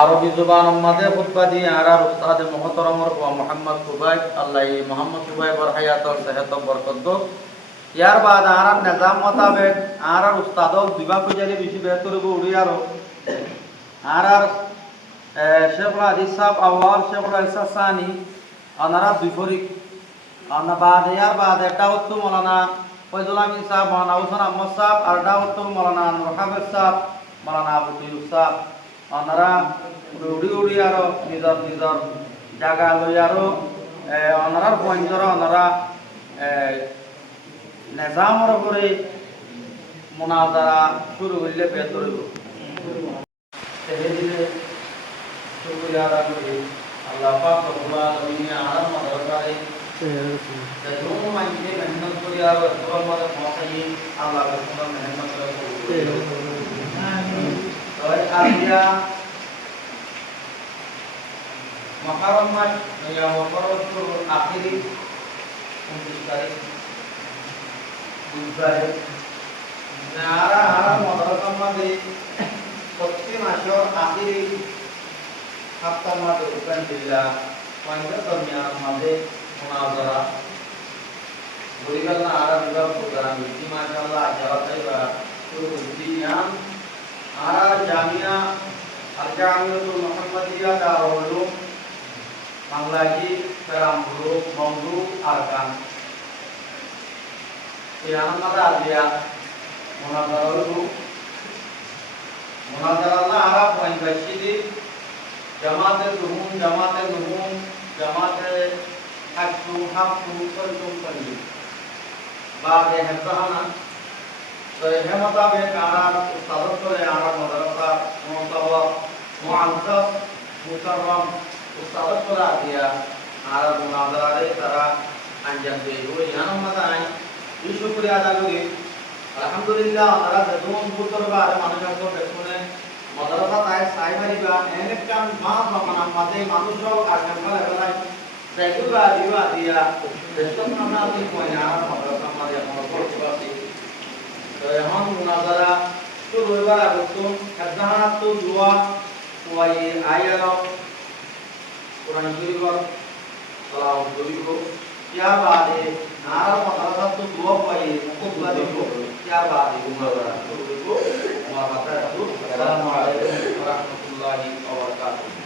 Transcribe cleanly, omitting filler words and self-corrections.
আরবি জুবান মাঝে খুতবা দিয়ে আর উস্তাদ মুহতারামর মোহাম্মদ কুবাই আল্লাহ মোহাম্মদ কুবাই বর হায়াত সেহত বরকত ইয়ার বাদ আর নিজাম মোতাবেক আর উস্তাদ দিবা পূজারি বেশি বেহতর উড়ি আর শেখুল আদিস সাহেব আওয়াল শেখুল ইসা সানি ওনারা বিপরীত বাদ ইয়ার বাদ একটা হতো মৌলানা ফয়জুল আমিন সাহেব মৌলানা হুসেন আহমদ সাহেব আরটা হতো মৌলানা নুর হাফেজ সাহেব মৌলানা আবু তৈয়ব সাহেব ওনারা উড়ি উড়ি আরো নিজর নিজর জায়গা লই আরো ওনারার পয়েন্টর ওনারা নিজামর উপরে মোনাজারা শুরু হইলে বেহতর হইব সেদিনে শুকরিয়া আদা করি আল্লাহ পাক রব্বুল আলামিন আরাম মাদারে যেমন মাইকে মেহনত করি আর সবার মাঝে পৌঁছাই আল্লাহ সুন্দর মেহনত করে আমিয়া মহরম মাস ইয়া মহরম আখিরি 29 তারিখ বুধবার নারা মহরম মাসে প্রতি মাসের আখিরি সপ্তাহ মাসে উপান দিলা পয়লা দরমিয়ান মাসে মুনাজারা বরিগালনা আরা বিভাগ প্রোগ্রাম ইতি মাশাআল্লাহ জাওয়াতাইবা শুরু দিয়াম আর জামিয়া আল জামিয়াতুল মুহাম্মাদিয়া দারুল উলুম বাংলাজি পেরামপুর মংদু আরকান ইয়ামাদা আলিয়া মুনাজারা আরা পয়েন্ট বাইশিদি জামাতের রুহুম জামাতে হাকু কলতুম কলি বাদে হাসানা তো এর মোতাবেক আর উস্তাদ করে আর মাদ্রাসা মুতাওয়া মুআজ্জাব মুকাররম উস্তাদ করে দিয়া আর মুনাজারে তারা আঞ্জাম দেয় ওই ইয়ানমাদাই এই শুকরিয়া আদা করি আলহামদুলিল্লাহ আমরা যদুন বুতরবার মানুষের তো দেখুনে মাদ্রাসা তাই সাইবারিবা এনে কাম মা বাবা মাঝে মানুষও আর কামলা বেলায় সেগুলা দিবা দিয়া দেশম আমরা আপনি কইনা মাদ্রাসা মাঝে আমরা পড়তে তো এখন মুনাজারা তো রবিবার আগত খাজনাত তো দোয়া ওয়াই আয়ালো কোরআন শরীফর সালাম করিব क्या बात है नारा माद्रासा तो दुआ पाई खुतबा देखो क्या बात है मुनाजारा तो देखो हमारा अस्सलामु अलैकुम व रहमतुल्लाहि व बरकातहू